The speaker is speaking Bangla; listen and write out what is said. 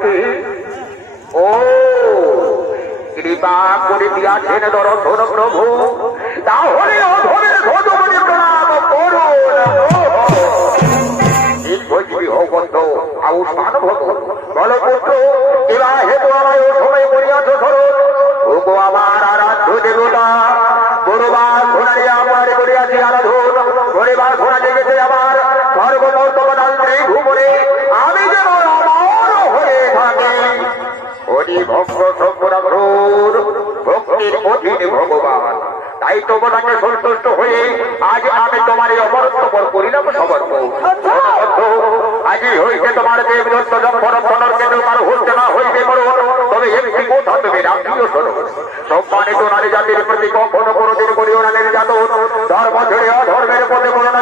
ডাকে ও কৃপা করে দিয়াছেন দর্শন প্রভু, তাহলে অধমের ভগবানে প্রণাম করো বলপুত্র এবার হেতু আমায় ও সময় করিয়াছ স্মরণ। ওগো আমার আরাধ্য দেবতা, বড়বার ঘোড়ারে আমার করিয়াছি আরাধন, ঘোড়েবার ঘোড়া জেগেছে আমার সর্বমর্তমান্ত্রী ভুবনে, আমি যেন আমার হয়ে থাকি। হরি ভক্ত শঙ্করাঘোর ভক্তির অধীন ভগবান, তাই তোমাকে সন্তুষ্ট হয়ে আজ আমি তোমার এই অমরত্বপর করিলাম সমর্পণ। আজি হইতে তোমার দেবদত্ত জম্পরক্ষণর কেন তোমার হইতে না হইতে করো, তবে একটি কথা তুমি রাখিও শোনো, সম্মানিত নারী জাতির প্রতি কখনো কোনোদিন করিও না নির্যাতন, ধর্ম ছেড়ে অধর্মের পথে কোনো না